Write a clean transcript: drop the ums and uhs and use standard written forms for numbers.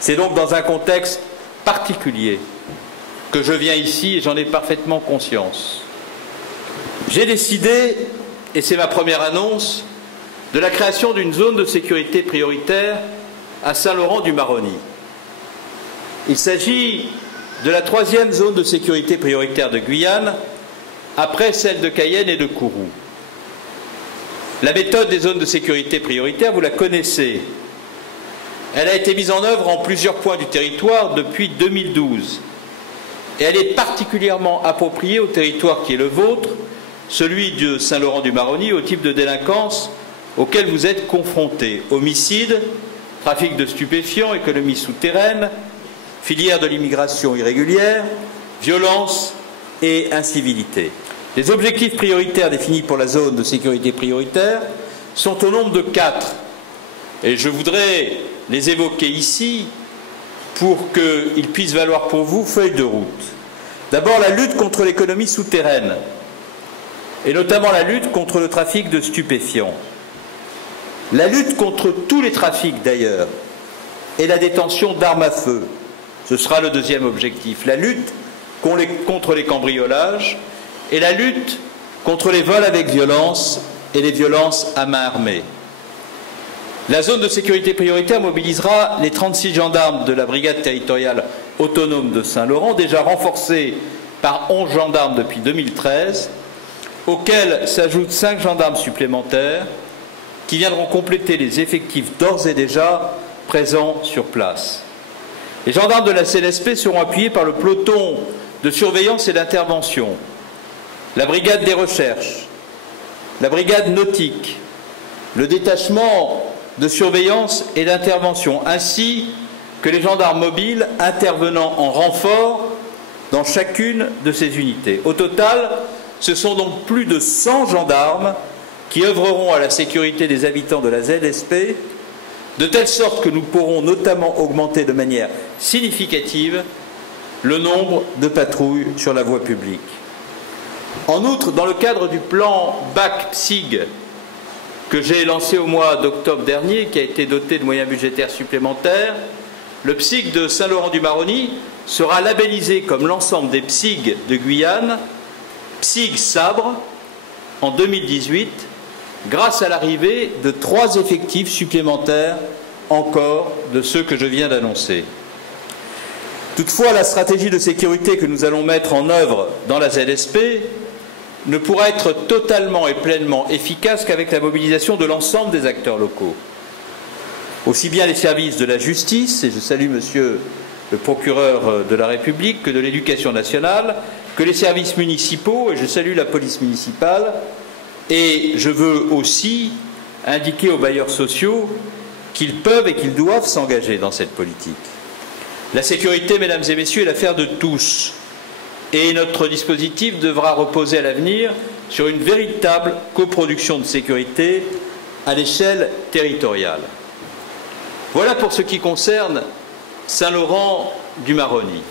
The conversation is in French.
C'est donc dans un contexte particulier que je viens ici et j'en ai parfaitement conscience. J'ai décidé, et c'est ma première annonce, de la création d'une zone de sécurité prioritaire à Saint-Laurent-du-Maroni. Il s'agit de la 3e zone de sécurité prioritaire de Guyane, après celle de Cayenne et de Kourou. La méthode des zones de sécurité prioritaire, vous la connaissez. Elle a été mise en œuvre en plusieurs points du territoire depuis 2012. Et elle est particulièrement appropriée au territoire qui est le vôtre, celui de Saint-Laurent-du-Maroni, au type de délinquance auquel vous êtes confrontés. Homicides, trafic de stupéfiants, économie souterraine, filière de l'immigration irrégulière, violence et incivilité. Les objectifs prioritaires définis pour la zone de sécurité prioritaire sont au nombre de 4. Et je voudrais les évoquer ici pour qu'ils puissent valoir pour vous feuille de route. D'abord, la lutte contre l'économie souterraine, et notamment la lutte contre le trafic de stupéfiants. La lutte contre tous les trafics d'ailleurs, et la détention d'armes à feu. Ce sera le 2e objectif. La lutte contre les cambriolages et la lutte contre les vols avec violence et les violences à main armée. La zone de sécurité prioritaire mobilisera les 36 gendarmes de la brigade territoriale autonome de Saint-Laurent, déjà renforcés par 11 gendarmes depuis 2013, auxquels s'ajoutent 5 gendarmes supplémentaires qui viendront compléter les effectifs d'ores et déjà présents sur place. Les gendarmes de la CNSP seront appuyés par le peloton de surveillance et d'intervention, la brigade des recherches, la brigade nautique, le détachement de surveillance et d'intervention, ainsi que les gendarmes mobiles intervenant en renfort dans chacune de ces unités. Au total, ce sont donc plus de 100 gendarmes qui œuvreront à la sécurité des habitants de la ZSP, de telle sorte que nous pourrons notamment augmenter de manière significative le nombre de patrouilles sur la voie publique. En outre, dans le cadre du plan BAC-PSIG que j'ai lancé au mois d'octobre dernier, qui a été doté de moyens budgétaires supplémentaires, le PSIG de Saint-Laurent-du-Maroni sera labellisé comme l'ensemble des PSIG de Guyane, PSIG Sabre, en 2018, grâce à l'arrivée de 3 effectifs supplémentaires encore de ceux que je viens d'annoncer. Toutefois, la stratégie de sécurité que nous allons mettre en œuvre dans la ZSP ne pourra être totalement et pleinement efficace qu'avec la mobilisation de l'ensemble des acteurs locaux. Aussi bien les services de la justice, et je salue Monsieur le procureur de la République, que de l'Éducation nationale, que les services municipaux, et je salue la police municipale, et je veux aussi indiquer aux bailleurs sociaux qu'ils peuvent et qu'ils doivent s'engager dans cette politique. La sécurité, mesdames et messieurs, est l'affaire de tous. Et notre dispositif devra reposer à l'avenir sur une véritable coproduction de sécurité à l'échelle territoriale. Voilà pour ce qui concerne Saint-Laurent-du-Maroni.